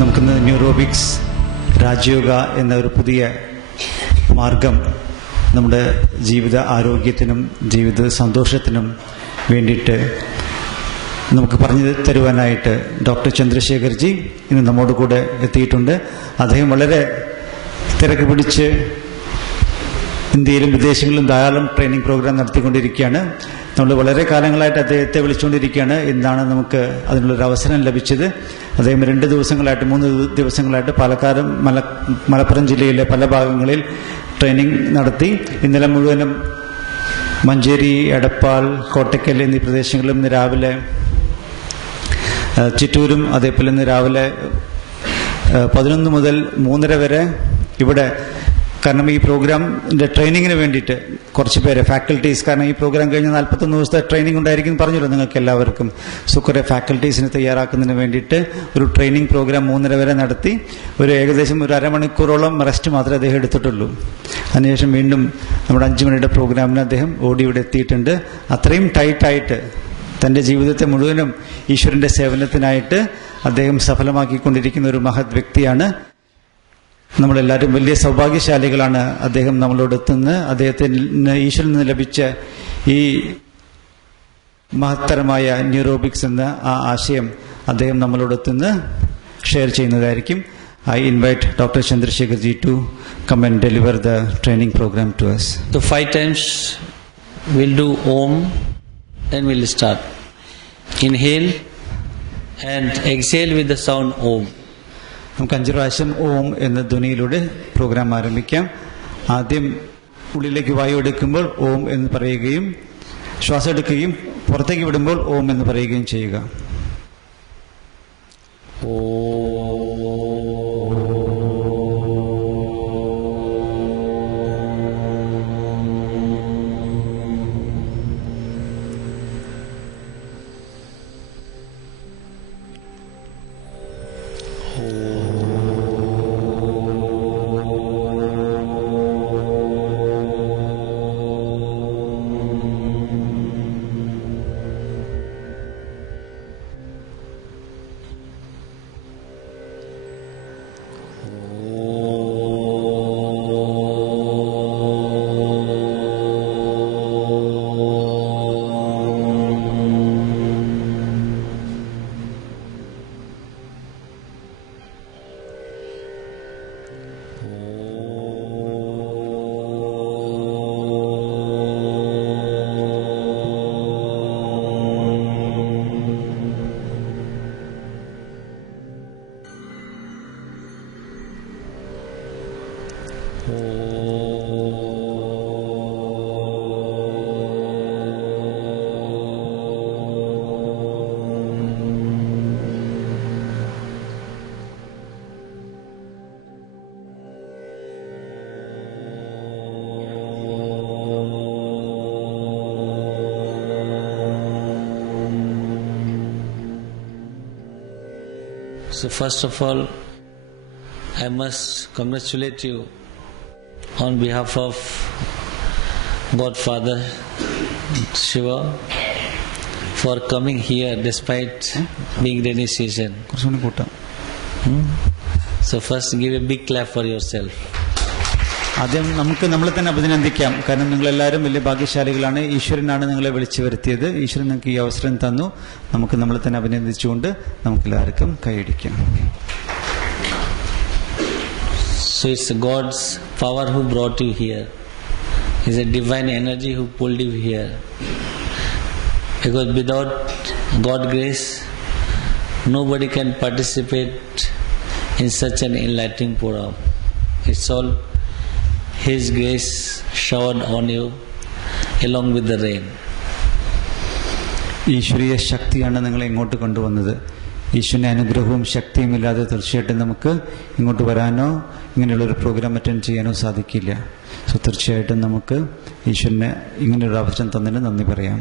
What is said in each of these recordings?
നമുക്കിന്ന് ന്യൂറോബിക്സ് രാജയോഗ എന്ന ഒരു പുതിയ മാർഗം നമ്മുടെ ജീവിത ആരോഗ്യത്തിനും ജീവിത സന്തോഷത്തിനും വേണ്ടിയിട്ട് നമുക്ക് പറഞ്ഞു തരുവാനായിട്ട് ഡോക്ടർ ചന്ദ്രശേഖർജി ഇന്ന് നമ്മോട് കൂടെ എത്തിയിട്ടുണ്ട്. അദ്ദേഹം വളരെ തിരക്ക് പിടിച്ച് ഇന്ത്യയിലും വിദേശങ്ങളിലും ധാരാളം ട്രെയിനിങ് പ്രോഗ്രാം നടത്തിക്കൊണ്ടിരിക്കുകയാണ്. നമ്മൾ വളരെ കാലങ്ങളായിട്ട് അദ്ദേഹത്തെ വിളിച്ചുകൊണ്ടിരിക്കുകയാണ്. ഇന്നാണ് നമുക്ക് അതിനുള്ളൊരു അവസരം ലഭിച്ചത്. അദ്ദേഹം 3 ദിവസങ്ങളായിട്ട് പാലക്കാട് മലപ്പുറം ജില്ലയിലെ പല ഭാഗങ്ങളിൽ ട്രെയിനിങ് നടത്തി. ഇന്നലെ മുഴുവനും മഞ്ചേരി, എടപ്പാൾ, കോട്ടയ്ക്കൽ എന്നീ പ്രദേശങ്ങളിലും ഇന്ന് രാവിലെ ചിറ്റൂരും, അതേപോലെ ഇന്ന് രാവിലെ 11 മുതൽ 3:30 വരെ ഇവിടെ. കാരണം ഈ പ്രോഗ്രാമിൻ്റെ ട്രെയിനിങ്ങിന് വേണ്ടിയിട്ട് കുറച്ച് പേര് ഫാക്കൽറ്റീസ്, കാരണം ഈ പ്രോഗ്രാം കഴിഞ്ഞ് 41 ദിവസത്തെ ട്രെയിനിങ് ഉണ്ടായിരിക്കും പറഞ്ഞല്ലോ നിങ്ങൾക്ക് എല്ലാവർക്കും. സോ കുറേ ഫാക്കൽറ്റീസിനെ തയ്യാറാക്കുന്നതിന് വേണ്ടിയിട്ട് ഒരു ട്രെയിനിങ് പ്രോഗ്രാം 3:30 വരെ നടത്തി. ഏകദേശം ഒരു അരമണിക്കൂറോളം റെസ്റ്റ് മാത്രമേ അദ്ദേഹം എടുത്തിട്ടുള്ളൂ. അതിനുശേഷം വീണ്ടും നമ്മുടെ 5 മണിയുടെ പ്രോഗ്രാമിന് അദ്ദേഹം ഓടി ഇവിടെ എത്തിയിട്ടുണ്ട്. അത്രയും ടൈറ്റായിട്ട് തൻ്റെ ജീവിതത്തെ മുഴുവനും ഈശ്വരൻ്റെ സേവനത്തിനായിട്ട് അദ്ദേഹം സഫലമാക്കിക്കൊണ്ടിരിക്കുന്ന ഒരു മഹത് വ്യക്തിയാണ്. നമ്മളെല്ലാവരും വലിയ സൗഭാഗ്യശാലികളാണ്. അദ്ദേഹം നമ്മളോടെത്തുന്ന അദ്ദേഹത്തിന് ഈശ്വരൻ നിന്ന് ലഭിച്ച ഈ മഹത്തരമായ ന്യൂറോബിക്സ് എന്ന ആ ആശയം അദ്ദേഹം നമ്മളോടെത്തുന്ന ഷെയർ ചെയ്യുന്നതായിരിക്കും. I invite Dr. Chandrasekhar ji to come and deliver the training program to us. So 5 times we'll do Om, then we'll start. Inhale and exhale with the sound Om. നമുക്ക് 5 പ്രാവശ്യം ഓം എന്ന ധ്വനിയിലൂടെ പ്രോഗ്രാം ആരംഭിക്കാം. ആദ്യം ഉള്ളിലേക്ക് വായു എടുക്കുമ്പോൾ ഓം എന്ന് പറയുകയും ശ്വാസം എടുക്കുകയും പുറത്തേക്ക് വിടുമ്പോൾ ഓം എന്ന് പറയുകയും ചെയ്യുക. So first of all, I must congratulate you on behalf of Godfather Shiva for coming here despite being rainy season. So first give a big clap for yourself. ആദ്യം നമുക്ക് നമ്മളെ തന്നെ അഭിനന്ദിക്കാം. കാരണം നിങ്ങളെല്ലാവരും വലിയ ഭാഗ്യശാലികളാണ്. ഈശ്വരനാണ് നിങ്ങളെ വിളിച്ചു വരുത്തിയത്. ഈശ്വരൻ നിങ്ങൾക്ക് ഈ അവസരം തന്നു. നമുക്ക് നമ്മളെ തന്നെ അഭിനന്ദിച്ചുകൊണ്ട് നമുക്കെല്ലാവർക്കും കൈയടിക്കാം. So it's God's power who brought you here. It's a divine energy who pulled you here. Because without God's grace, nobody can participate in such an enlightening program. It's all His grace showered on you along with the rain. ഈശ്വരീയ ശക്തിയാണ് നിങ്ങളെ ഇങ്ങോട്ട് കൊണ്ടുവന്നത്. ഈശ്വരൻ്റെ അനുഗ്രഹവും ശക്തിയും ഇല്ലാതെ തീർച്ചയായിട്ടും നമുക്ക് ഇങ്ങോട്ട് വരാനോ ഇങ്ങനെയുള്ളൊരു പ്രോഗ്രാം അറ്റൻഡ് ചെയ്യാനോ സാധിക്കില്ല. സോ തീർച്ചയായിട്ടും നമുക്ക് ഈശ്വരന് ഇങ്ങനെയൊരു അവസരം തന്നതിന് നന്ദി പറയാം.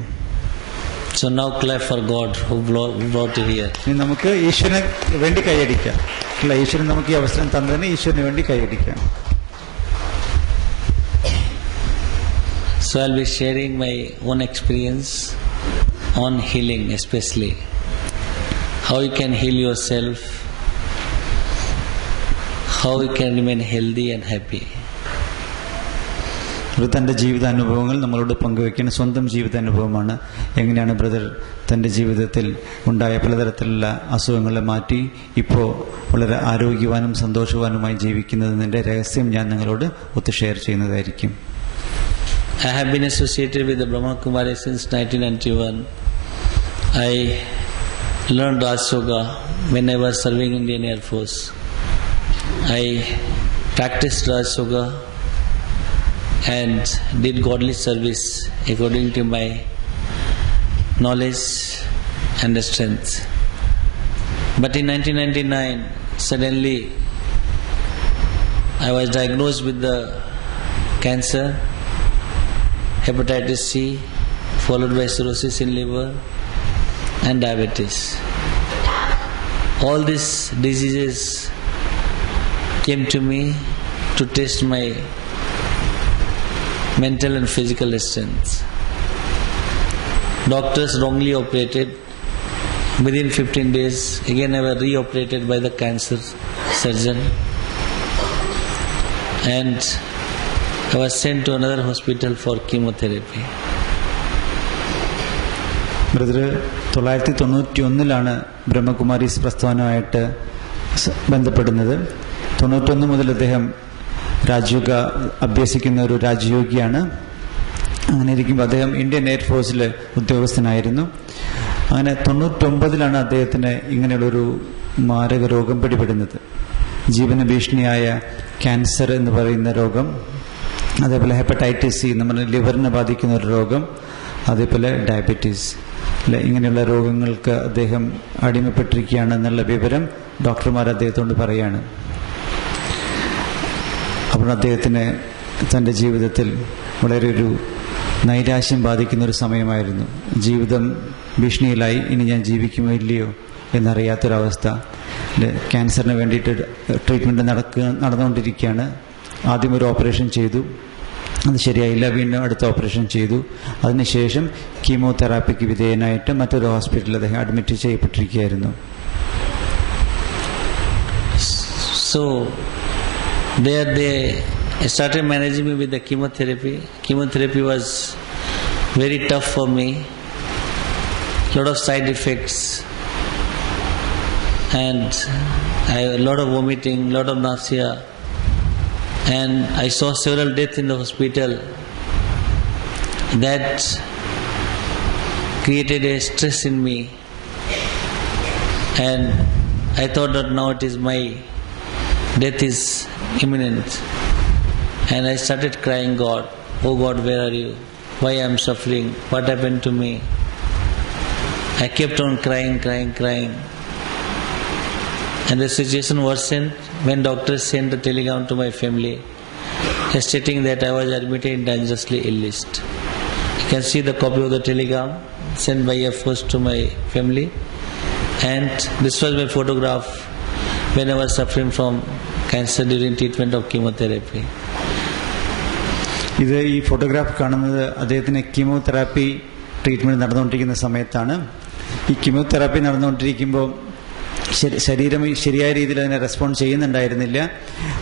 So now clap for God who brought you here. ഇനി നമുക്ക് ഈശ്വരന് വേണ്ടി കൈയടിക്കാം. അല്ല, ഈശ്വരൻ നമുക്ക് ഈ അവസരം തന്നതിന് ഈശ്വരന് വേണ്ടി കൈയടിക്കാം. So I'll be sharing my own experience on healing, especially how you can heal yourself how we can remain healthy and happy. തൻ്റെ ജീവിതാനുഭവങ്ങൾ നമ്മളോട് പങ്കുവയ്ക്കുന്ന സ്വന്തം ജീവിതാനുഭവമാണ്. എങ്ങനെയാണ് ബ്രദർ തൻ്റെ ജീവിതത്തിൽ ഉണ്ടായ പലതരത്തിലുള്ള അസുഖങ്ങളെ മാറ്റി ഇപ്പോൾ വളരെ ആരോഗ്യവാനും സന്തോഷവാനുമായി ജീവിക്കുന്നതിൻ്റെ രഹസ്യം ഞാൻ നിങ്ങളോട് ഷെയർ ചെയ്യുന്നതായിരിക്കും. I have been associated with the Brahma Kumari since 1991. I learned Raj Yoga when I was serving Indian Air Force. I practiced Raj Yoga and did godly service according to my knowledge and strength. But in 1999, suddenly I was diagnosed with the cancer, hepatitis C, followed by cirrhosis in liver and diabetes. All these diseases came to me to test my mental and physical strength. Doctors wrongly operated. Within 15 days, again I was re-operated by the cancer surgeon, and I was sent to another hospital for chemotherapy. Brother 1991 Brahma Kumaris പ്രസ്ഥാനമായിട്ട് ബന്ധപ്പെടുന്നത്. 91 മുതൽ അദ്ദേഹം രാജയോഗ അഭ്യസിക്കുന്ന ഒരു രാജയോഗിയാണ്. അങ്ങനെ ഇരിക്കുമ്പോൾ അദ്ദേഹം ഇന്ത്യൻ എയർഫോഴ്സിൽ ഉദ്യോഗസ്ഥനായിരുന്നു. അങ്ങനെ 99 അദ്ദേഹത്തിന് ഇങ്ങനെയുള്ളൊരു മാരക രോഗം പിടിപെടുന്നത്. ജീവന ഭീഷണിയായ ക്യാൻസർ എന്ന് പറയുന്ന രോഗം, അതേപോലെ ഹെപ്പറ്റൈറ്റിസ് സി നമ്മുടെ ലിവറിനെ ബാധിക്കുന്ന ഒരു രോഗം, അതേപോലെ ഡയബറ്റീസ്, ഇങ്ങനെയുള്ള രോഗങ്ങൾക്ക് അദ്ദേഹം അടിമപ്പെട്ടിരിക്കുകയാണെന്നുള്ള വിവരം ഡോക്ടർമാർ അദ്ദേഹത്തോട് പറയാണ്. അപ്പോൾ അദ്ദേഹത്തിന് തൻ്റെ ജീവിതത്തിൽ വളരെ ഒരു നൈരാശ്യം ബാധിക്കുന്നൊരു സമയമായിരുന്നു. ജീവിതം ഭീഷണിയിലായി. ഇനി ഞാൻ ജീവിക്കുമോ ഇല്ലയോ എന്നറിയാത്തൊരവസ്ഥ. ക്യാൻസറിന് വേണ്ടിയിട്ട് ട്രീറ്റ്മെൻറ്റ് നടന്നുകൊണ്ടിരിക്കുകയാണ്. ആദ്യം ഒരു ഓപ്പറേഷൻ ചെയ്തു, അത് ശരിയായില്ല. വീണ്ടും അടുത്ത ഓപ്പറേഷൻ ചെയ്തു. അതിനുശേഷം കീമോതെറാപ്പിക്ക് വിധേയനായിട്ട് മറ്റൊരു ഹോസ്പിറ്റലിൽ അദ്ദേഹം അഡ്മിറ്റ് ചെയ്യപ്പെട്ടിരിക്കുകയായിരുന്നു. So there they started managing me with the chemotherapy. Chemotherapy was very tough for me. Lot of side effects, and I a lot of vomiting, lot of nausea, and I saw several deaths in the hospital. That created a stress in me, and I thought that now it is my death is imminent, and I started crying, God, oh God, where are you? Why I am suffering? What happened to me? I kept on crying, and the situation worsened when doctors sent the telegram to my family stating that I was admitted in dangerously ill list. You can see the copy of the telegram sent by Air Force to my family, and this was my photograph when I was suffering from cancer during treatment of chemotherapy. ഇത് ഈ ഫോട്ടോഗ്രാഫ് കാണുന്നത് അദ്ദേഹത്തിന് chemotherapy treatment നടന്നുകൊണ്ടിരിക്കുന്ന സമയത്താണ്. ഈ കീമോതെറാപ്പി നടന്നുകൊണ്ടിരിക്കുമ്പോൾ ശരീരം ശരിയായ രീതിയിൽ അതിനെ റെസ്പോണ്ട് ചെയ്യുന്നുണ്ടായിരുന്നില്ല.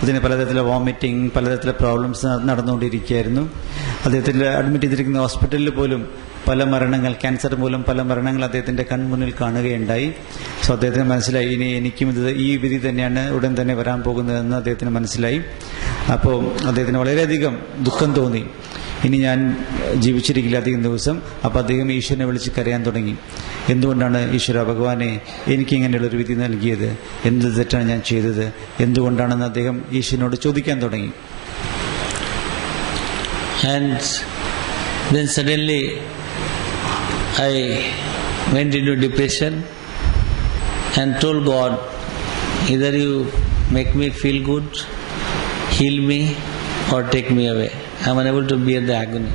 അതിന് പലതരത്തിലുള്ള വോമിറ്റിംഗ്, പലതരത്തിലുള്ള പ്രോബ്ലംസ് നടന്നുകൊണ്ടിരിക്കുകയായിരുന്നു. അദ്ദേഹത്തിൽ അഡ്മിറ്റ് ചെയ്തിരിക്കുന്ന ഹോസ്പിറ്റലിൽ പോലും പല മരണങ്ങൾ, ക്യാൻസർ മൂലം പല മരണങ്ങൾ അദ്ദേഹത്തിൻ്റെ കൺമുന്നിൽ കാണുകയുണ്ടായി. സോ അദ്ദേഹത്തിന് മനസ്സിലായി, ഇനി എനിക്കും ഈ വിധി തന്നെയാണ് ഉടൻ തന്നെ വരാൻ പോകുന്നതെന്ന് അദ്ദേഹത്തിന് മനസ്സിലായി. അപ്പോൾ അദ്ദേഹത്തിന് വളരെയധികം ദുഃഖം തോന്നി. ഇനി ഞാൻ ജീവിച്ചിരിക്കില്ല അധികം ദിവസം. അപ്പോൾ അദ്ദേഹം ഈശ്വരനെ വിളിച്ച് കരയാൻ തുടങ്ങി. എന്തുകൊണ്ടാണ് ഈശ്വര ഭഗവാനെ എനിക്കിങ്ങനെയുള്ളൊരു വിധി നൽകിയത്? എന്ത് തെറ്റാണ് ഞാൻ ചെയ്തത്? എന്തുകൊണ്ടാണെന്ന് അദ്ദേഹം ഈശ്വരനോട് ചോദിക്കാൻ തുടങ്ങി. And then suddenly I went into depression and told God, either you make me feel good, heal me, or take me away. I am unable to bear the agony.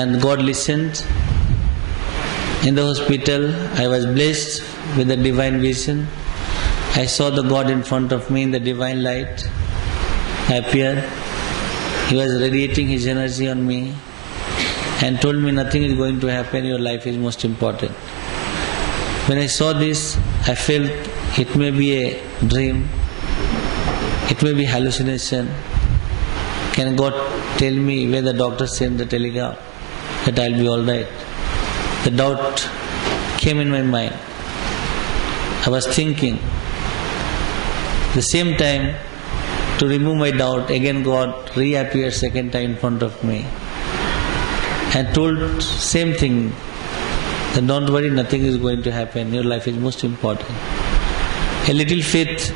And God listened. In the hospital, I was blessed with a divine vision. I saw the God in front of me in the divine light. I appeared. He was radiating His energy on me and told me nothing is going to happen, your life is most important. When I saw this, I felt it may be a dream, It may be hallucination. Can God tell me where the doctor sent the telegram that I'll be alright? The doubt came in my mind. I was thinking. The same time, to remove my doubt, again God reappeared second time in front of me and told same thing, that don't worry, nothing is going to happen, your life is most important. A little faith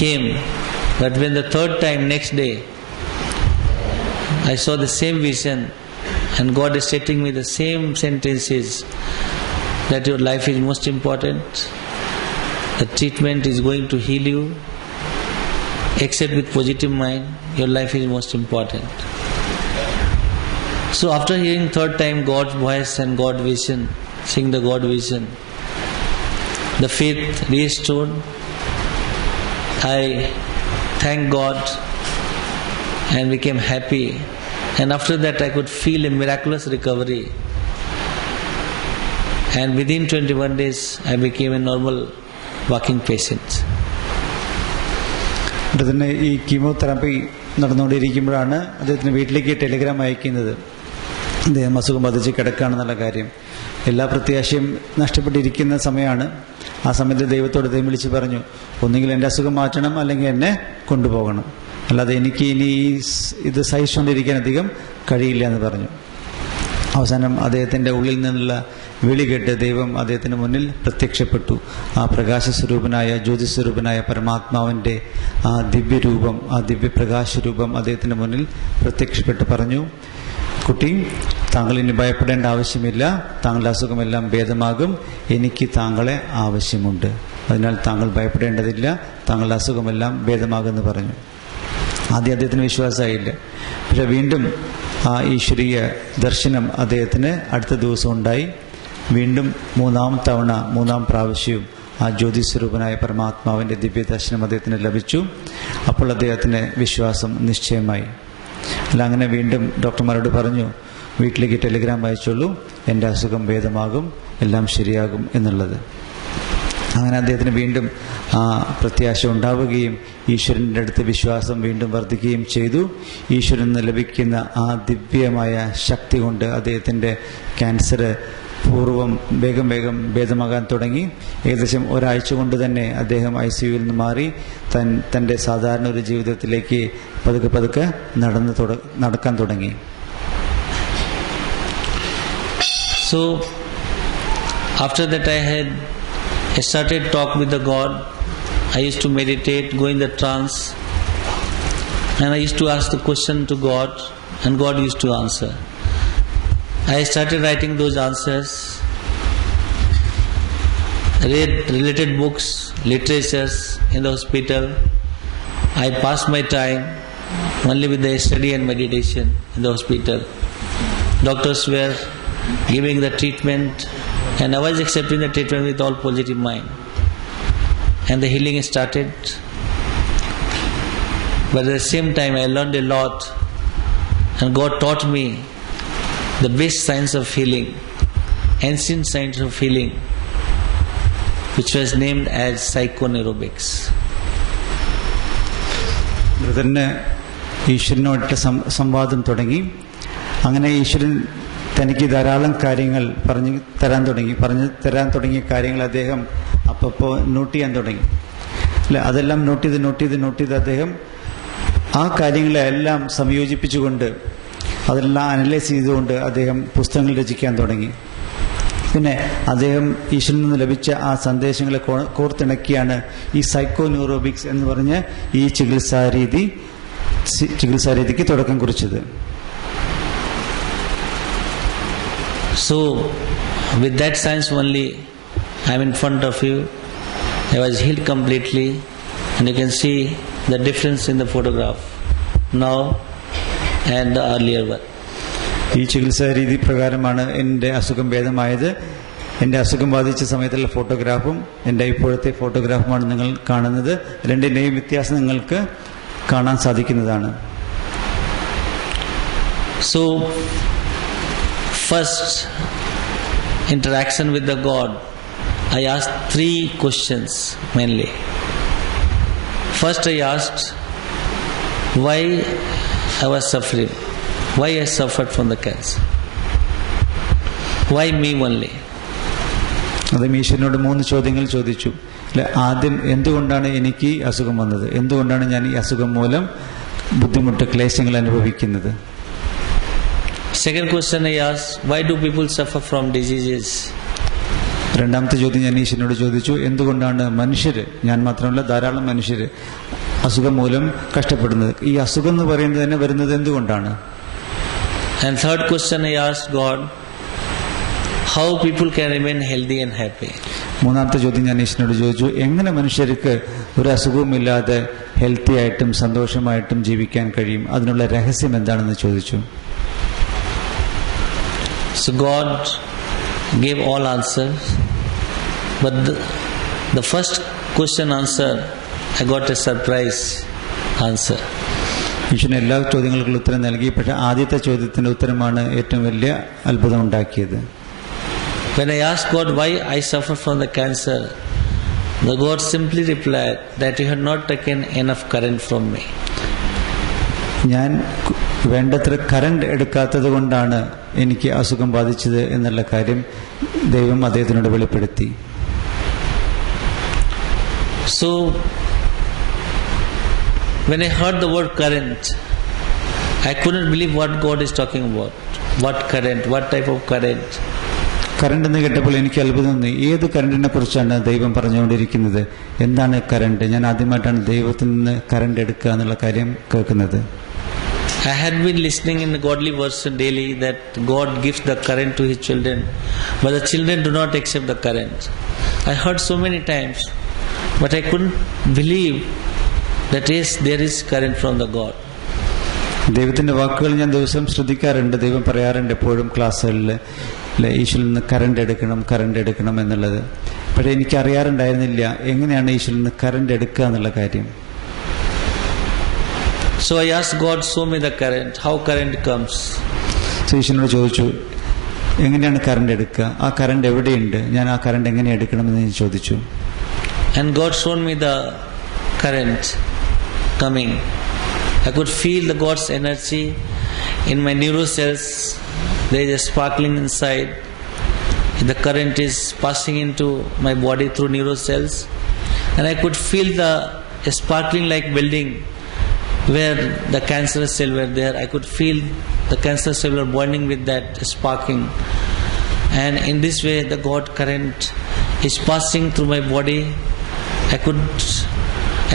came, but when the third time, next day, I saw the same vision and God is telling me the same sentences, that your life is most important, the treatment is going to heal you, accept with positive mind, your life is most important. So after hearing third time God's voice and God vision, seeing the God vision, the faith restored. I thank God and became happy. And after that I could feel a miraculous recovery. And within 21 days I became a normal walking patient. ഇവിടെ തന്നെ ഈ കീമോതെറാപ്പി നടന്നുകൊണ്ടിരിക്കുമ്പോഴാണ് അദ്ദേഹത്തിന് വീട്ടിലേക്ക് ടെലിഗ്രാം അയക്കുന്നത്. അദ്ദേഹം അസുഖം ബാധിച്ച് കിടക്കുകയാണെന്നുള്ള കാര്യം. എല്ലാ പ്രത്യാശയും നഷ്ടപ്പെട്ടിരിക്കുന്ന സമയമാണ്. ആ സമയത്ത് ദൈവത്തോട് ദൈവം വിളിച്ച് പറഞ്ഞു, ഒന്നുകിൽ എൻ്റെ അസുഖം മാറ്റണം, അല്ലെങ്കിൽ എന്നെ കൊണ്ടുപോകണം, അല്ലാതെ എനിക്ക് ഇനി ഇത് സഹിച്ചുകൊണ്ടിരിക്കാൻ അധികം കഴിയില്ല എന്ന് പറഞ്ഞു. അവസാനം അദ്ദേഹത്തിൻ്റെ ഉള്ളിൽ നിന്നുള്ള വിളി കേട്ട് ദൈവം അദ്ദേഹത്തിന് മുന്നിൽ പ്രത്യക്ഷപ്പെട്ടു. ആ പ്രകാശസ്വരൂപനായ ജ്യോതിസ്വരൂപനായ പരമാത്മാവിൻ്റെ ആ ദിവ്യരൂപം, ആ ദിവ്യപ്രകാശരൂപം അദ്ദേഹത്തിൻ്റെ മുന്നിൽ പ്രത്യക്ഷപ്പെട്ട് പറഞ്ഞു, കുട്ടി, താങ്കൾ ഇനി ഭയപ്പെടേണ്ട ആവശ്യമില്ല, താങ്കളുടെ അസുഖമെല്ലാം ഭേദമാകും, എനിക്ക് താങ്കളെ ആവശ്യമുണ്ട്, അതിനാൽ താങ്കൾ ഭയപ്പെടേണ്ടതില്ല, താങ്കളുടെ അസുഖമെല്ലാം ഭേദമാകുമെന്ന് പറഞ്ഞു. ആദ്യം അദ്ദേഹത്തിന് വിശ്വാസമായില്ല. പക്ഷെ വീണ്ടും ആ ഈശ്വരീയ ദർശനം അദ്ദേഹത്തിന് അടുത്ത ദിവസം ഉണ്ടായി. വീണ്ടും മൂന്നാം പ്രാവശ്യവും ആ ജ്യോതിസ്വരൂപനായ പരമാത്മാവിൻ്റെ ദിവ്യദർശനം അദ്ദേഹത്തിന് ലഭിച്ചു. അപ്പോൾ അദ്ദേഹത്തിന് വിശ്വാസം നിശ്ചയമായി. അല്ല, അങ്ങനെ വീണ്ടും ഡോക്ടർമാരോട് പറഞ്ഞു, വീട്ടിലേക്ക് ടെലിഗ്രാം അയച്ചോളൂ, എൻ്റെ അസുഖം ഭേദമാകും, എല്ലാം ശരിയാകും എന്നുള്ളത്. അങ്ങനെ അദ്ദേഹത്തിന് വീണ്ടും ആ പ്രത്യാശ ഉണ്ടാവുകയും ഈശ്വരൻ്റെ അടുത്ത് വിശ്വാസം വീണ്ടും വർദ്ധിക്കുകയും ചെയ്തു. ഈശ്വരൻ നിന്ന് ലഭിക്കുന്ന ആ ദിവ്യമായ ശക്തി കൊണ്ട് അദ്ദേഹത്തിൻ്റെ ക്യാൻസർ വേഗം ഭേദമാകാൻ തുടങ്ങി. ഏകദേശം ഒരാഴ്ച കൊണ്ട് തന്നെ അദ്ദേഹം ICUവിൽ നിന്ന് മാറി തൻ്റെ സാധാരണ ഒരു ജീവിതത്തിലേക്ക് പതുക്കെ നടക്കാൻ തുടങ്ങി. So after that I started talk with the God. I used to meditate, go in the trance, and I used to ask the question to God, and God used to answer. I started writing those answers, read related books, literatures in the hospital. I passed my time only with the study and meditation in the hospital. Doctors were giving the treatment and I was accepting the treatment with all positive mind. And the healing started. But at the same time I learned a lot and God taught me the best science of healing, ancient science of healing, which was named as psychoneurobics. ബ്രദറിന് ഈശ്വരനോട്ട് സംവാദം തുടങ്ങി. അങ്ങനെ ഈശ്വരൻ തനിക്ക് ധാരാളം കാര്യങ്ങൾ പറഞ്ഞു തരാൻ തുടങ്ങിയ കാര്യങ്ങൾ അദ്ദേഹം അപ്പോൾ നോട്ട് ചെയ്യാൻ തുടങ്ങി. അല്ല, അതെല്ലാം നോട്ട് ചെയ്ത് അദ്ദേഹം ആ കാര്യങ്ങളെല്ലാം സംയോജിപ്പിച്ചുകൊണ്ട് അതെല്ലാം അനലൈസ് ചെയ്തുകൊണ്ട് അദ്ദേഹം പുസ്തകങ്ങൾ രചിക്കാൻ തുടങ്ങി. പിന്നെ അദ്ദേഹം ഈശ്വരനിൽ നിന്ന് ലഭിച്ച ആ സന്ദേശങ്ങളെ കോർത്തിണക്കിയാണ് ഈ സൈക്കോന്യൂറോബിക്സ് എന്ന് പറഞ്ഞ് ഈ ചികിത്സാരീതിക്ക് തുടക്കം കുറിച്ചത്. So with that science only I am in front of you. I was healed completely and you can see the difference in the photograph now and the earlier one. ഈ ചികിത്സാ രീതി പ്രകാരമാണ് എൻ്റെ അസുഖം ഭേദമായത്. എൻ്റെ അസുഖം ബാധിച്ച സമയത്തുള്ള ഫോട്ടോഗ്രാഫും എൻ്റെ ഇപ്പോഴത്തെ ഫോട്ടോഗ്രാഫുമാണ് നിങ്ങൾ കാണുന്നത്. രണ്ടിൻ്റെയും വ്യത്യാസം നിങ്ങൾക്ക് കാണാൻ സാധിക്കുന്നതാണ്. So first interaction with the God, I asked 3 questions mainly. First I asked why I was suffering, why I suffered from the cancer, why me only. അതും ഈശ്വരനോട് 3 ചോദ്യങ്ങൾ ചോദിച്ചു. ആദ്യം എന്തുകൊണ്ടാണ് എനിക്ക് ഈ അസുഖം വന്നത്, എന്തുകൊണ്ടാണ് ഞാൻ ഈ അസുഖം മൂലം ബുദ്ധിമുട്ട് ക്ലേശങ്ങൾ അനുഭവിക്കുന്നത്. Second question I asked, why do people suffer from diseases? രണ്ടാമത്തെ ചോദ്യം ഞാൻ ഈശ്വരനോട് ചോദിച്ചു, എന്തുകൊണ്ടാണ് മനുഷ്യര്, ഞാൻ മാത്രമല്ല ധാരാളം മനുഷ്യര് അസുഖം മൂലം കഷ്ടപ്പെടുന്നത്, ഈ അസുഖം എന്ന് പറയുന്നത് തന്നെ വരുന്നത് എന്തുകൊണ്ടാണ്. And third question I asked God, how people can remain healthy and happy. മൂന്നാമത്തെ ചോദ്യം ഞാൻ ഈശ്വരനോട് ചോദിച്ചു, എങ്ങനെ മനുഷ്യർക്ക് ഒരു അസുഖവുമില്ലാതെ ഹെൽത്തി ആയിട്ടും സന്തോഷമായിട്ടും ജീവിക്കാൻ കഴിയും, അതിനുള്ള രഹസ്യം എന്താണെന്ന് ചോദിച്ചു. So God gave all answers, but the first question answer I got a surprise answer. ഈശ്വരൻ എല്ലാ ചോദ്യങ്ങൾക്കുള്ള ഉത്തരം നൽകി, പക്ഷെ ആദ്യത്തെ ചോദ്യത്തിന്റെ ഉത്തരമാണ് ഏറ്റവും വലിയ അത്ഭുതം ഉണ്ടാക്കിയത്. When I asked God why I suffer from the cancer, the God simply replied that you had not taken enough current from me. ഞാൻ വേണ്ടത്ര കറണ്ട് എടുക്കാത്തത് കൊണ്ടാണ് എനിക്ക് അസുഖം ബാധിച്ചത് എന്നുള്ള കാര്യം ദൈവം അദ്ദേഹത്തിനോട് വെളിപ്പെടുത്തി. So when I heard the word current, I couldn't believe what God is talking about. What current? What type of current? Current എന്ന് കേട്ടപ്പോൾ എനിക്ക് അത്ഭുതം തോന്നി. ഏത് കറണ്ടിനെ കുറിച്ചാണ് ദൈവം പറഞ്ഞുകൊണ്ടിരിക്കുന്നത്, എന്താണ് കറണ്ട്? ഞാൻ ആദ്യമായിട്ടാണ് ദൈവത്തിൽ നിന്ന് കറണ്ട് എടുക്കുക എന്നുള്ള കാര്യം കേൾക്കുന്നത്. I had been listening in the godly version daily that God gives the current to His children, but the children do not accept the current. I heard so many times, but I couldn't believe that yes, there is current from the God. ദൈവത്തിന്റെ വാക്കുകൾ ഞാൻ ദിവസം ശ്രദ്ധിക്കാറുണ്ട്. ദൈവം പറയാറുണ്ട് എപ്പോഴും ക്ലാസ്സുകളിൽ, ഈശ്വരിൽ നിന്ന് കറണ്ട് എടുക്കണം എന്നുള്ളത്. പക്ഷേ എനിക്ക് അറിയാറുണ്ടായിരുന്നില്ല എങ്ങനെയാണ് ഈശ്വരിൽ നിന്ന് കറണ്ട് എടുക്കുക എന്നുള്ള കാര്യം. So I asked God, show me the current, how current comes. ഈശ്വരനോട് ചോദിച്ചു, എങ്ങനെയാണ് കറണ്ട് എടുക്കുക, ആ കറണ്ട് എവിടെയുണ്ട്, ഞാൻ ആ കറണ്ട് എങ്ങനെ എടുക്കണമെന്ന് ഞാൻ ചോദിച്ചു. And God showed me the current coming. I could feel the God's energy in my neurocells. There is a sparkling inside. The current is passing into my body through neurocells, and I could feel the sparkling like building where the cancerous cells were there. I could feel the cancer cells were burning with that sparking, and in this way the God current is passing through my body.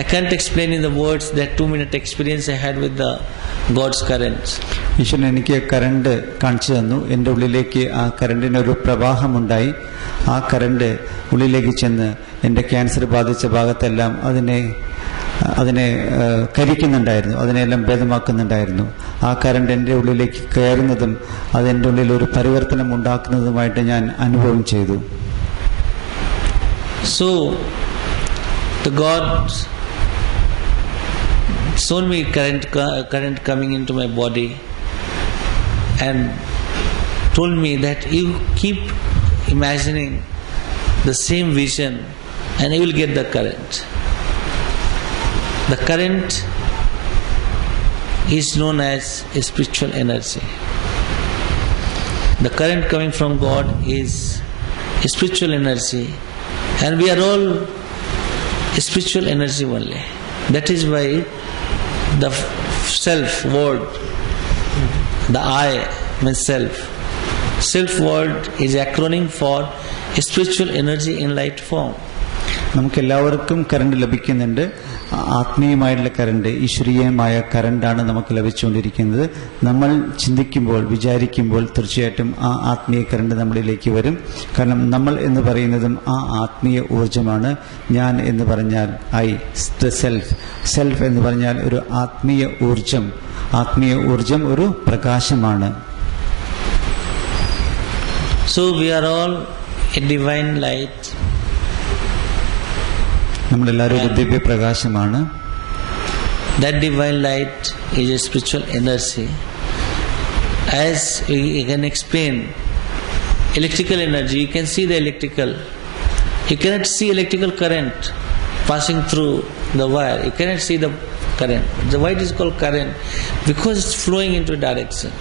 I can't explain in the words that 2-minute experience I had with the God's current. ഈശ്വരൻ എനിക്ക് കറണ്ട് കാണിച്ചു തന്നു. എൻ്റെ ഉള്ളിലേക്ക് ആ കറണ്ടിനൊരു പ്രവാഹമുണ്ടായി. ആ കറണ്ട് ഉള്ളിലേക്ക് ചെന്ന് എൻ്റെ ക്യാൻസർ ബാധിച്ച ഭാഗത്തെല്ലാം അതിനെ കരിക്കുന്നുണ്ടായിരുന്നു, അതിനെല്ലാം ഭേദമാക്കുന്നുണ്ടായിരുന്നു. ആ കറണ്ട് എൻ്റെ ഉള്ളിലേക്ക് കയറുന്നതും അതെൻ്റെ ഉള്ളിൽ ഒരു പരിവർത്തനം ഉണ്ടാക്കുന്നതുമായിട്ട് ഞാൻ അനുഭവം ചെയ്തു. So the God showed me current coming into my body and told me that you keep imagining the same vision and you will get the current. The current is known as a spiritual energy. The current coming from God is a spiritual energy, and we are all a spiritual energy only. That is why the self word, the I means self. Self word is acronym for spiritual energy in light form. നമുക്കെല്ലാവർക്കും കറണ്ട് ലഭിക്കുന്നുണ്ട്. ആത്മീയമായിട്ടുള്ള കറണ്ട്, ഈശ്വരീയമായ കറണ്ടാണ് നമുക്ക് ലഭിച്ചുകൊണ്ടിരിക്കുന്നത്. നമ്മൾ ചിന്തിക്കുമ്പോൾ, വിചാരിക്കുമ്പോൾ തീർച്ചയായിട്ടും ആ ആത്മീയ കറണ്ട് നമ്മളിലേക്ക് വരും. കാരണം നമ്മൾ എന്ന് പറയുന്നതും ആ ആത്മീയ ഊർജമാണ്. ഞാൻ എന്ന് പറഞ്ഞാൽ ദ സെൽഫ് എന്ന് പറഞ്ഞാൽ ഒരു ആത്മീയ ഊർജം ഒരു പ്രകാശമാണ്. So we are all a divine light. നമ്മളെല്ലാവരും ഒരു ദിവ്യ പ്രകാശമാണ്. That divine light is a spiritual energy. As we can explain, electrical energy, you can see the electrical. You cannot see electrical current passing through the wire. You cannot see the current. Why it is called current? Because it's flowing into a direction.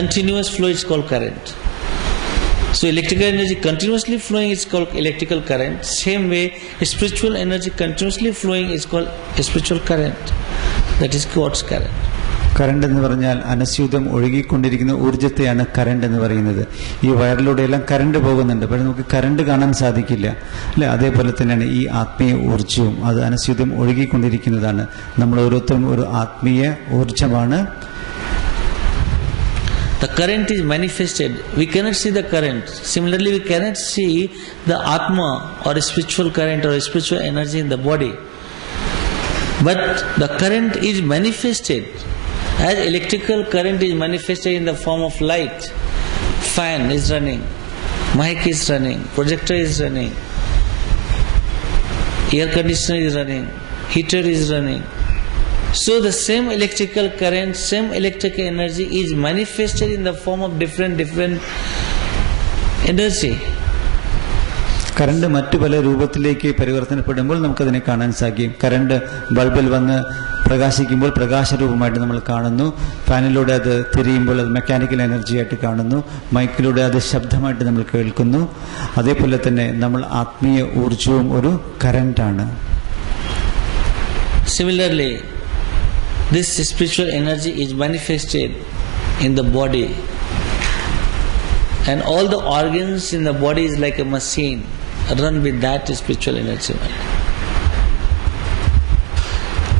Continuous flow is called current. So electrical energy continuously flowing is called electrical current. Same way, spiritual energy continuously flowing is called spiritual current. That is God's current. Current എന്ന് പറഞ്ഞാൽ അനസ്യൂതം ഒഴുകിക്കൊണ്ടിരിക്കുന്ന ഊർജ്ജത്തെയാണ് കറണ്ട് എന്ന് പറയുന്നത്. ഈ വയറിലൂടെയെല്ലാം കറണ്ട് പോകുന്നുണ്ട്, പക്ഷെ നമുക്ക് കറണ്ട് കാണാൻ സാധിക്കില്ല അല്ലെ. അതേപോലെ തന്നെയാണ് ഈ ആത്മീയ ഊർജ്ജവും, അത് അനസ്യൂതം ഒഴുകിക്കൊണ്ടിരിക്കുന്നതാണ്. നമ്മൾ ഓരോരുത്തരും ഒരു ആത്മീയ ഊർജ്ജമാണ്. The current is manifested. We cannot see the current. Similarly, we cannot see the Atma or a spiritual current or a spiritual energy in the body. But the current is manifested. As electrical current is manifested in the form of light, fan is running, mic is running, projector is running, air conditioner is running, heater is running. So the same electrical current, same electrical energy is manifested in the form of different energy. Current മറ്റു പല രൂപത്തിലേക്ക് പരിവർത്തനപ്പെടുമ്പോൾ നമുക്കതിനെ കാണാൻ സാധിക്കും. കറണ്ട് ബൾബിൽ വന്ന് പ്രകാശിക്കുമ്പോൾ പ്രകാശരൂപമായിട്ട് നമ്മൾ കാണുന്നു. ഫാനിലൂടെ അത് തിരിയുമ്പോൾ അത് മെക്കാനിക്കൽ എനർജിയായിട്ട് കാണുന്നു. മൈക്കിലൂടെ അത് ശബ്ദമായിട്ട് നമ്മൾ കേൾക്കുന്നു. അതേപോലെ തന്നെ നമ്മൾ ആത്മീയ ഊർജവും ഒരു കറണ്ടാണ്. Similarly, this spiritual energy is manifested in the body, and all the organs in the body is like a machine run with that spiritual energy.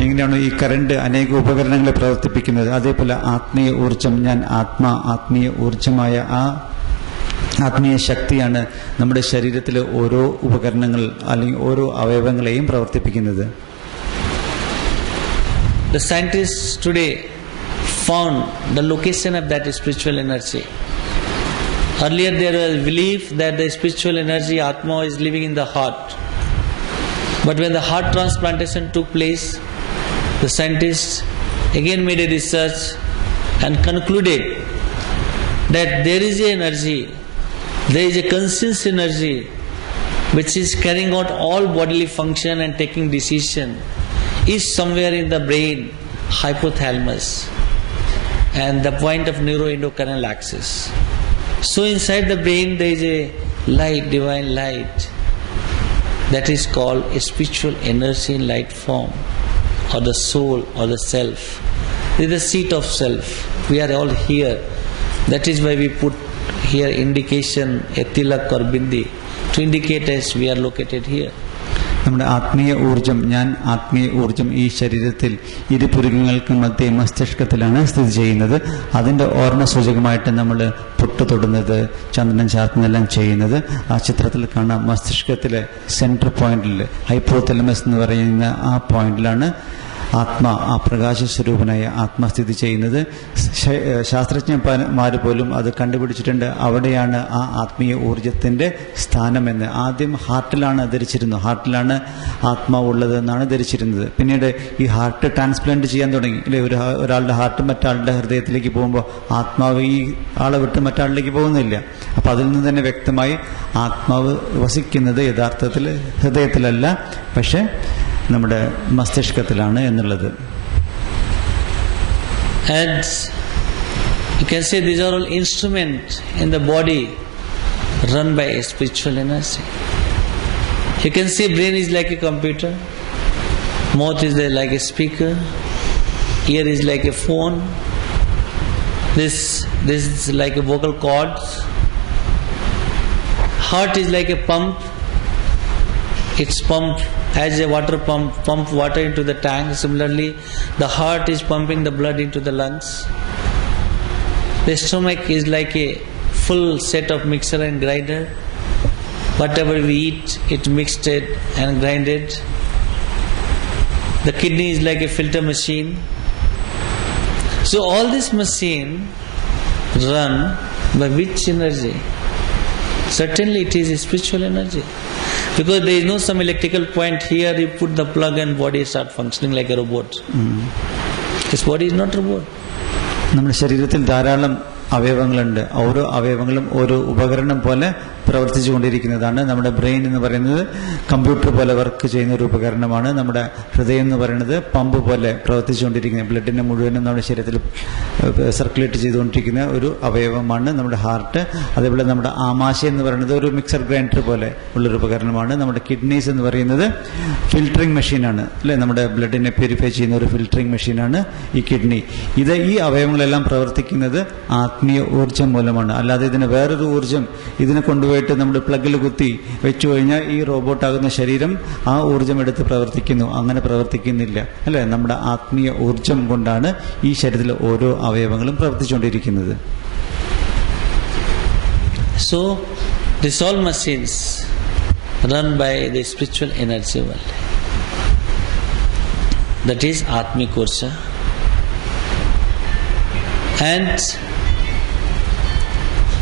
എങ്ങനെയാണ് ഈ കറണ്ട് അനേക ഉപകരണങ്ങളെ പ്രവർത്തിപ്പിക്കുന്നത്, അതേപോലെ ആത്മീയ ഊർജം, ഞാൻ ആത്മീയ ഊർജമായ ആ ആത്മീയ ശക്തിയാണ് നമ്മുടെ ശരീരത്തിലെ ഓരോ ഉപകരണങ്ങൾ അല്ലെങ്കിൽ ഓരോ അവയവങ്ങളെയും പ്രവർത്തിപ്പിക്കുന്നത്. The scientists today found the location of that spiritual energy. Earlier there was belief that the spiritual energy, Atma, is living in the heart. But when the heart transplantation took place, the scientists again made a research and concluded that there is an energy, there is a conscious energy which is carrying out all bodily function and taking decision, is somewhere in the brain, hypothalamus, and the point of neuroendocrine axis. So inside the brain there is a light, divine light, that is called a spiritual energy in light form, or the soul or the self. This is the seat of self. We are all here. That is why we put here indication, a tilak or bindi, to indicate us we are located here. നമ്മുടെ ആത്മീയ ഊർജം, ഞാൻ ആത്മീയ ഊർജം ഈ ശരീരത്തിൽ ഇരുപുരുകങ്ങൾക്ക് മധ്യേ മസ്തിഷ്കത്തിലാണ് സ്ഥിതി ചെയ്യുന്നത്. അതിൻ്റെ ഓർമ്മ സൂചകമായിട്ട് നമ്മൾ പൊട്ട് തൊടുന്നത്, ചന്ദനം ചാർത്തുന്നതെല്ലാം ചെയ്യുന്നത് ആ ചിത്രത്തിൽ കാണാം. മസ്തിഷ്കത്തിലെ സെൻട്രൽ പോയിന്റിൽ, ഹൈപ്പോതലമസ് എന്ന് പറയുന്ന ആ പോയിന്റിലാണ് ആത്മാ, ആ പ്രകാശ സ്വരൂപനായ ആത്മാ സ്ഥിതി ചെയ്യുന്നത്. ശാസ്ത്രജ്ഞന്മാർ പോലും അത് കണ്ടുപിടിച്ചിട്ടുണ്ട്. അവിടെയാണ് ആ ആത്മീയ ഊർജത്തിൻ്റെ സ്ഥാനമെന്ന്. ആദ്യം ഹാർട്ടിലാണ് ധരിച്ചിരുന്നത്, ഹാർട്ടിലാണ് ആത്മാവുള്ളത് എന്നാണ് ധരിച്ചിരുന്നത്. പിന്നീട് ഈ ഹാർട്ട് ട്രാൻസ്പ്ലാന്റ് ചെയ്യാൻ തുടങ്ങി അല്ലേ. ഒരാളുടെ ഹാർട്ട് മറ്റാളുടെ ഹൃദയത്തിലേക്ക് പോകുമ്പോൾ ആത്മാവ് ഈ ആളെ വിട്ട് മറ്റാളിലേക്ക് പോകുന്നില്ല. അപ്പം അതിൽ നിന്ന് തന്നെ വ്യക്തമായി ആത്മാവ് വസിക്കുന്നത് യഥാർത്ഥത്തിൽ ഹൃദയത്തിലല്ല, പക്ഷെ നമ്മുടെ മസ്തിഷ്കത്തിലാണ് എന്നുള്ളത്. And you can say these are all instruments in the body run by a spiritual energy. You can see brain is like a computer, mouth is like a speaker, ear is like a phone, this is like a vocal cords, heart is like a pump. It's pumped as a water pump water into the tank. Similarly, the heart is pumping the blood into the lungs. The stomach is like a full set of mixer and grinder. Whatever we eat, it mixed it and grinded. The kidney is like a filter machine. So all this machine run by which energy? Certainly it is a spiritual energy. Because there is no some electrical point here, you put the plug and body start functioning like a robot. This body is not a robot. നമ്മുടെ ശരീരത്തിൽ ധാരാളം അവയവങ്ങളുണ്ട്. ഓരോ അവയവങ്ങളും ഓരോ ഉപകരണം പോലെ പ്രവർത്തിച്ചുകൊണ്ടിരിക്കുന്നതാണ്. നമ്മുടെ ബ്രെയിൻ എന്ന് പറയുന്നത് കമ്പ്യൂട്ടർ പോലെ വർക്ക് ചെയ്യുന്ന ഒരു ഉപകരണമാണ്. നമ്മുടെ ഹൃദയം എന്ന് പറയുന്നത് പമ്പ് പോലെ പ്രവർത്തിച്ചുകൊണ്ടിരിക്കുന്ന, ബ്ലഡിനെ മുഴുവനും നമ്മുടെ ശരീരത്തിൽ സർക്കുലേറ്റ് ചെയ്തുകൊണ്ടിരിക്കുന്ന ഒരു അവയവമാണ് നമ്മുടെ ഹാർട്ട്. അതേപോലെ നമ്മുടെ ആമാശയം എന്ന് പറയുന്നത് ഒരു മിക്സർ ഗ്രൈൻഡർ പോലെ ഉള്ളൊരു ഉപകരണമാണ്. നമ്മുടെ കിഡ്നീസ് എന്ന് പറയുന്നത് ഫിൽറ്ററിംഗ് മെഷീനാണ് അല്ലേ, നമ്മുടെ ബ്ലഡിനെ പ്യൂരിഫൈ ചെയ്യുന്ന ഒരു ഫിൽറ്ററിംഗ് മെഷീനാണ് ഈ കിഡ്നി. ഈ അവയവങ്ങളെല്ലാം പ്രവർത്തിക്കുന്നത് ആത്മീയ ഊർജ്ജം മൂലമാണ്. അല്ലാതെ ഇതിന് വേറൊരു ഊർജ്ജം ഇതിനെ കൊണ്ടുപോയിട്ട് നമ്മുടെ പ്ലഗിൽ കുത്തി വെച്ചു കഴിഞ്ഞാൽ ഈ റോബോട്ടാകുന്ന ശരീരം ആ ഊർജ്ജം എടുത്ത് പ്രവർത്തിക്കുന്നു. അങ്ങനെ പ്രവർത്തിക്കുന്നില്ല അല്ലേ. നമ്മുടെ ആത്മീയ ഊർജ്ജം കൊണ്ടാണ് ഈ ശരീരത്തിലെ ഓരോ അവയവങ്ങളും പ്രവർത്തിച്ചുകൊണ്ടിരിക്കുന്നത്. So these all machines run by the spiritual energy world. That is Atmik Urja. And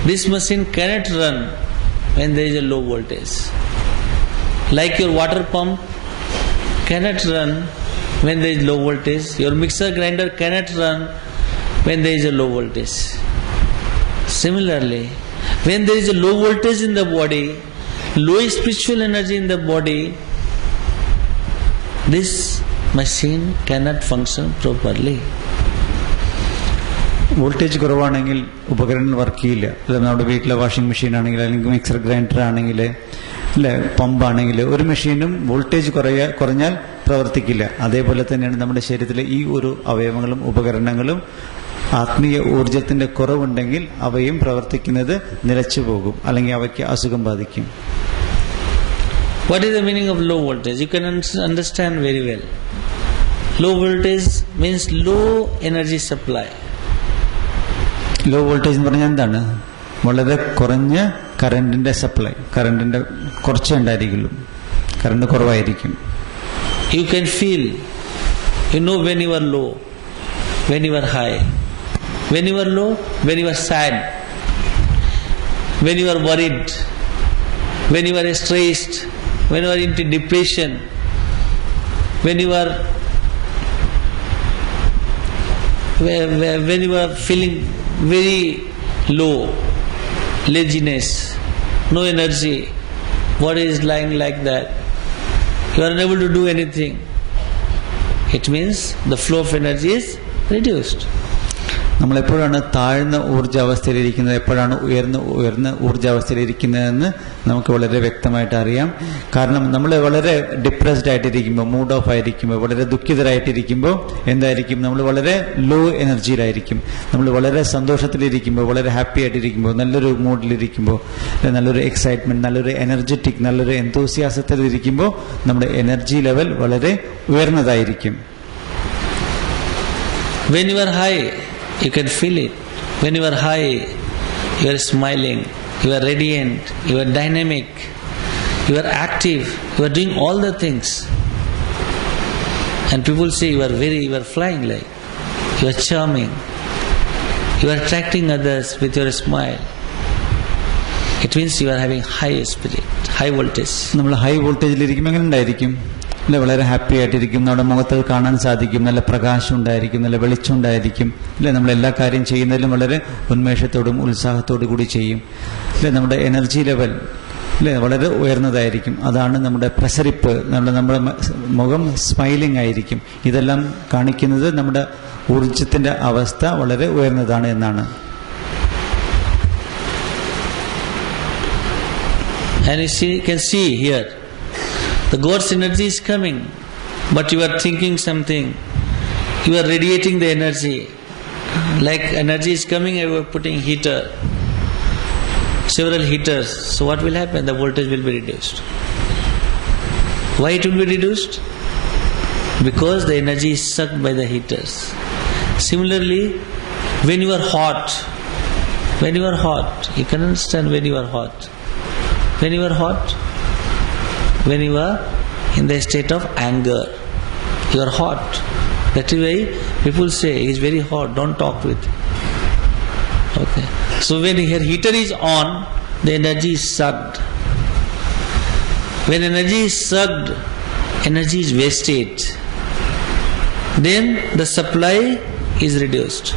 this machine cannot run when there is a low voltage. Like your water pump cannot run when there is low voltage. Your mixer grinder cannot run when there is a low voltage. Similarly, when there is a low voltage in the body, low spiritual energy in the body, this machine cannot function properly. Voltage കുറവാണെങ്കിൽ ഉപകരണങ്ങൾ വർക്ക് ചെയ്യില്ല. നമ്മുടെ വീട്ടിലെ washing machine ആണെങ്കിൽ, അല്ലെങ്കിൽ mixer grinder ആണെങ്കിൽ, അല്ലെ പമ്പാണെങ്കിൽ, ഒരു മെഷീനും വോൾട്ടേജ് കുറഞ്ഞാൽ പ്രവർത്തിക്കില്ല. അതേപോലെ തന്നെയാണ് നമ്മുടെ ശരീരത്തിലെ ഈ ഒരു അവയവങ്ങളും ഉപകരണങ്ങളും ആത്മീയ ഊർജത്തിന്റെ കുറവുണ്ടെങ്കിൽ അവയും പ്രവർത്തിക്കുന്നത് നിലച്ചു പോകും, അല്ലെങ്കിൽ അവയ്ക്ക് അസുഖം ബാധിക്കും. What is the meaning of low voltage? You can understand very well. Low voltage means low energy supply. Low voltage എന്ന് പറഞ്ഞാൽ എന്താണ്? വളരെ കുറഞ്ഞ കറണ്ടിന്റെ സപ്ലൈ, കറണ്ടിന്റെ കുറച്ചേ ഉണ്ടായിരിക്കുള്ളൂ, കറണ്ട് കുറവായിരിക്കും. You can feel, you know when you are low, when you are high. When you are low, when you are sad, when you are worried, when you are stressed, when you are into depression, when you are feeling very low, laziness, no energy, body is lying like that, you are unable to do anything, it means the flow of energy is reduced. നമ്മളെപ്പോഴാണ് താഴ്ന്ന ഊർജ്ജാവസ്ഥയിലിരിക്കുന്നത്, എപ്പോഴാണ് ഉയർന്ന ഊർജ്ജാവസ്ഥയിലിരിക്കുന്നതെന്ന് നമുക്ക് വളരെ വ്യക്തമായിട്ട് അറിയാം. കാരണം നമ്മൾ വളരെ ഡിപ്രസ്ഡ് ആയിട്ടിരിക്കുമ്പോൾ, മൂഡ് ഓഫ് ആയിരിക്കുമ്പോൾ, വളരെ ദുഃഖിതരായിട്ടിരിക്കുമ്പോൾ എന്തായിരിക്കും? നമ്മൾ വളരെ ലോ എനർജിയിലായിരിക്കും. നമ്മൾ വളരെ സന്തോഷത്തിലിരിക്കുമ്പോൾ, വളരെ ഹാപ്പി ആയിട്ടിരിക്കുമ്പോൾ, നല്ലൊരു മൂഡിലിരിക്കുമ്പോൾ, നല്ലൊരു എക്സൈറ്റ്മെന്റ്, നല്ലൊരു എനർജറ്റിക്, നല്ലൊരു എന്തൂസിയാസത്തിലിരിക്കുമ്പോൾ നമ്മുടെ എനർജി ലെവൽ വളരെ ഉയർന്നതായിരിക്കും. When you are high, you can feel it. When you are high, you are smiling, you are radiant, you are dynamic, you are active, you are doing all the things. And people say you are flying like, you are charming, you are attracting others with your smile. It means you are having high spirit, high voltage. നമ്മൾ ഹൈ വോൾട്ടേജിലിരിക്കുമ്പോൾ എങ്ങനെ ഉണ്ടായിരിക്കും? അല്ലെ, വളരെ ഹാപ്പി ആയിട്ടിരിക്കും, നമ്മുടെ മുഖത്ത് കാണാൻ സാധിക്കും, നല്ല പ്രകാശം ഉണ്ടായിരിക്കും, നല്ല വെളിച്ചം ഉണ്ടായിരിക്കും, അല്ലെ, നമ്മളെല്ലാ കാര്യം ചെയ്യുന്നതിലും വളരെ ഉന്മേഷത്തോടും ഉത്സാഹത്തോടു കൂടി ചെയ്യും, അല്ലെ, നമ്മുടെ എനർജി ലെവൽ അല്ലെ വളരെ ഉയർന്നതായിരിക്കും. അതാണ് നമ്മുടെ പ്രസരിപ്പ്, നമ്മുടെ മുഖം സ്മൈലിംഗ് ആയിരിക്കും. ഇതെല്ലാം കാണിക്കുന്നത് നമ്മുടെ ഊർജത്തിന്റെ അവസ്ഥ വളരെ ഉയർന്നതാണ് എന്നാണ്. And you can see here, the God's energy is coming, but you are thinking something, you are radiating the energy. Like energy is coming and you are putting heater, several heaters. So what will happen? The voltage will be reduced. Why it will be reduced? Because the energy is sucked by the heaters. Similarly, when you are hot, you can understand when you are hot. When you are hot, when you are in the state of anger, you are hot. That is why people say he is very hot, don't talk with him. Okay. So when your heater is on, the energy is sucked. When energy is sucked, energy is wasted. Then the supply is reduced.